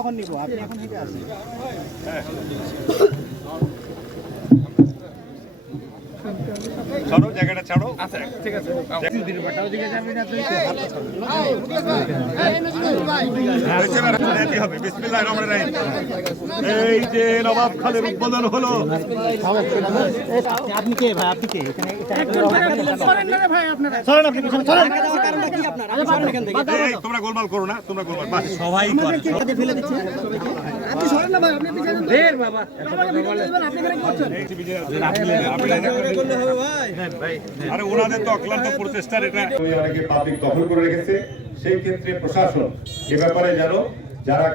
তখন নিব, আপনি এখন থেকে আসেন। ছাড়ো, জায়গাটা ছাড়ো। আচ্ছা ঠিক আছে। এই যে নবাব খালের উদ্বোধন হলো। আপনি কে ভাই? আপনি কে? এখানে এই, তোমরা গোলমাল করো না, তোমরা গোলমাল বাস। সবাই ফেলে দিচ্ছে। আপনি সরেন না ভাই, আপনি পিছনে দেন বাবা। আরে ওনাদের তো অক্লান্ত প্রচেষ্টার এটা অনেকে পাবলিক দখল করে রেখেছে। সেই ক্ষেত্রে প্রশাসন এ ব্যাপারে যেন যারা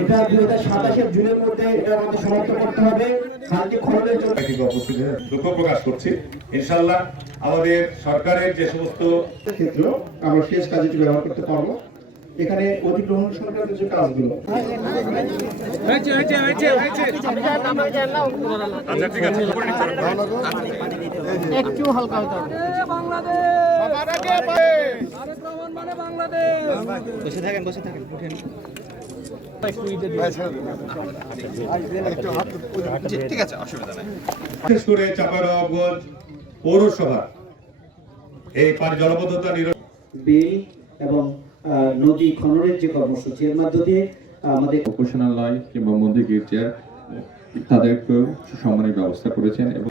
এটা 2027 জুনের মধ্যে এটা আমাদের সমাপ্ত করতে হবে। খালটি খননের জন্য উপস্থিত হয়ে দুঃখ প্রকাশ করছি। ইনশাআল্লাহ আমাদের সরকারের যে সমস্ত ক্ষেত্র আমরা শেষ কাজে ব্যবহার করতে পারবো। এখানে অধিগ্রহণ সংক্রান্ত যে কাজগুলো আচ্ছা ঠিক আছে একটু হালকা হতে হবে। বসে থাকেন, বসে থাকেন, উঠেন। ঠিক আছে, অসুবিধা নেই। বিশেষ করে চাঁপাইনবাবগঞ্জ পৌরসভা এই জলবদ্ধতা বিল এবং নদী খননের যে কর্মসূচি এর মাধ্যমে আমাদের উপাসনালয় কিংবা মন্দির গির্জা তাদেরকেও সম্মানের ব্যবস্থা করেছেন এবং